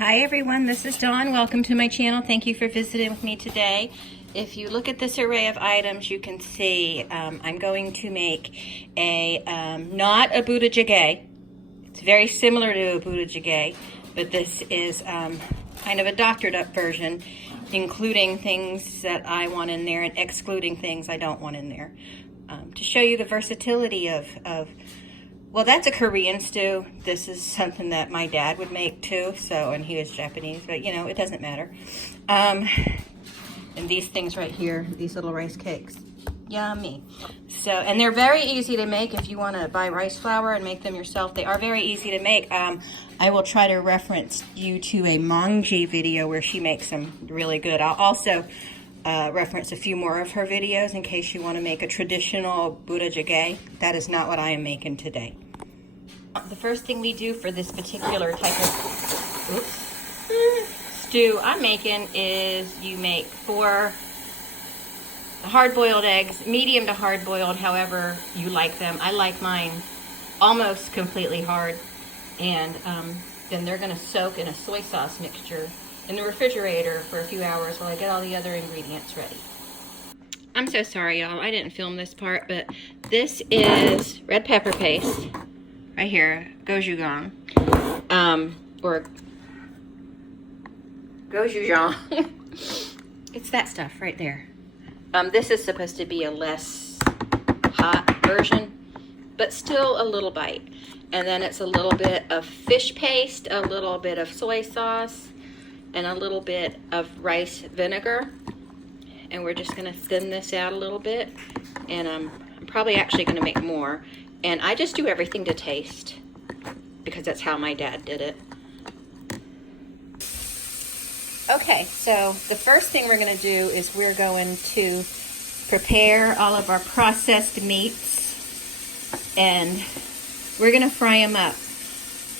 Hi everyone, this is Dawn. Welcome to my channel. Thank you for visiting with me today. If you look at this array of items, you can see I'm going to make a, not a budae jigae. It's very similar to a budae jigae, but this is kind of a doctored up version, including things that I want in there and excluding things I don't want in there. To show you the versatility of well, that's a Korean stew. This is something that my dad would make too, and he was Japanese, but you know, it doesn't matter. And these things right here, these little rice cakes, yummy. So, and they're very easy to make if you want to buy rice flour and make them yourself. They are very easy to make. I will try to reference you to a Mongji video where she makes them really good. I'll also reference a few more of her videos in case you want to make a traditional budae jigae. That is not what I am making today. The first thing we do for this particular type of stew I'm making is you make 4 hard-boiled eggs, medium to hard-boiled, however you like them. I like mine almost completely hard, and then they're going to soak in a soy sauce mixture in the refrigerator for a few hours while I get all the other ingredients ready. I'm so sorry, y'all. I didn't film this part, but this is red pepper paste right here, gochujang, or gochujang. It's that stuff right there. This is supposed to be a less hot version, but still a little bite. And then it's a little bit of fish paste, a little bit of soy sauce, and a little bit of rice vinegar. And we're just gonna thin this out a little bit. And I'm probably actually gonna make more. And I just do everything to taste because that's how my dad did it. Okay, so the first thing we're gonna do is we're going to prepare all of our processed meats and we're gonna fry them up.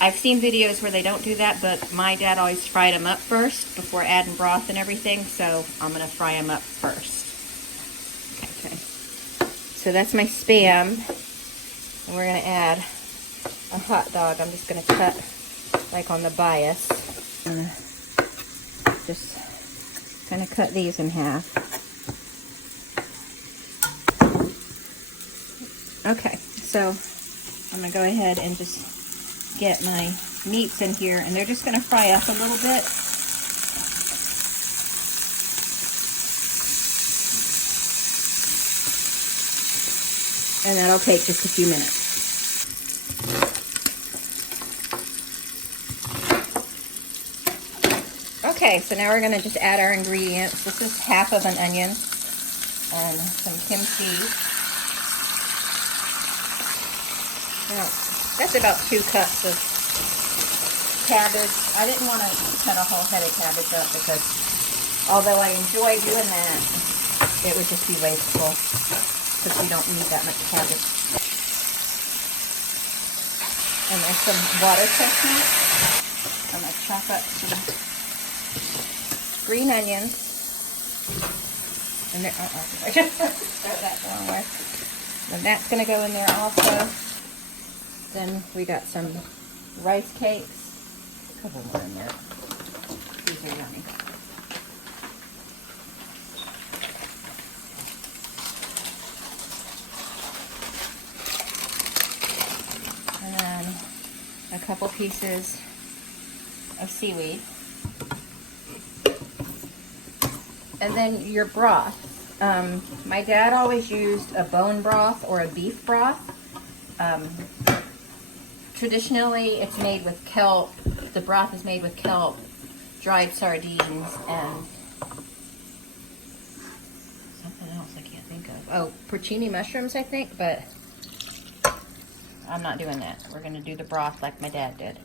I've seen videos where they don't do that, but my dad always fried them up first before adding broth and everything, so I'm gonna fry them up first. Okay. So that's my Spam, and we're gonna add a hot dog. I'm just gonna cut like on the bias. I'm gonna just kind of cut these in half. Okay, so I'm gonna go ahead and just get my meats in here, and they're just going to fry up a little bit. And that'll take just a few minutes. Okay, so now we're going to just add our ingredients. This is half of an onion and some kimchi. Now, that's about 2 cups of cabbage. I didn't want to cut a whole head of cabbage up because although I enjoy doing that, it would just be wasteful because we don't need that much cabbage. And there's some water chestnut. I'm going to chop up some green onions. And I just wrote that the wrong way. And that's going to go in there also. Then we got some rice cakes. A couple more in there. These are yummy. And then a couple pieces of seaweed. And then your broth. My dad always used a bone broth or a beef broth. Traditionally, it's made with kelp. The broth is made with kelp, dried sardines, and something else I can't think of. Oh, porcini mushrooms, I think, but I'm not doing that. We're going to do the broth like my dad did.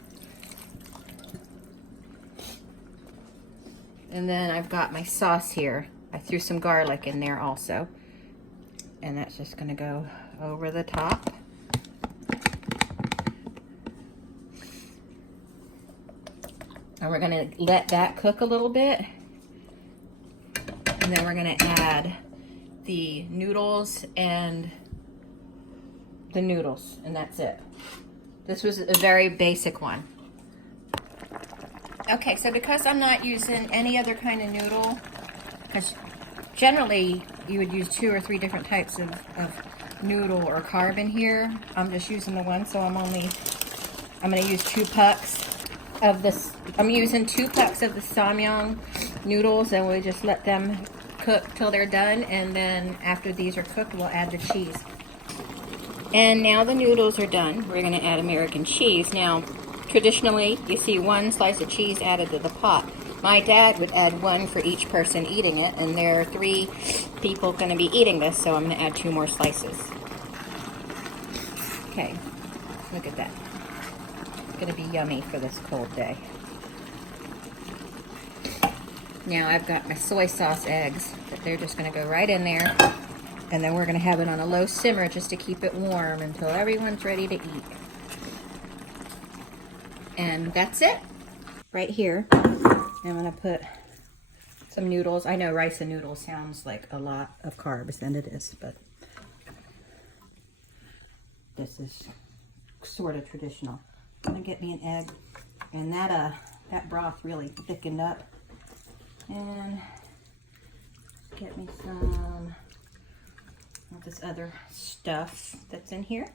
And then I've got my sauce here. I threw some garlic in there also. And that's just going to go over the top. And we're going to let that cook a little bit. And then we're going to add the noodles and that's it. This was a very basic one. Okay, so because I'm not using any other kind of noodle, because generally you would use 2 or 3 different types of noodle or carb in here, I'm just using the one, so I'm going to use 2 pucks of this. I'm using 2 pucks of the samyang noodles, and we just let them cook till they're done, and then after these are cooked, we'll add the cheese. And now the noodles are done. We're going to add American cheese. Now, traditionally, you see 1 slice of cheese added to the pot. My dad would add 1 for each person eating it, and there are 3 people going to be eating this, so I'm going to add 2 more slices. Okay, look at that. It's going to be yummy for this cold day. Now I've got my soy sauce eggs, that they're just going to go right in there, and then we're going to have it on a low simmer just to keep it warm until everyone's ready to eat. And that's it. Right here, I'm going to put some noodles. I know rice and noodles sounds like a lot of carbs, and it is, but this is sort of traditional. I'm going to get me an egg, and that broth really thickened up. And get me some of this other stuff that's in here.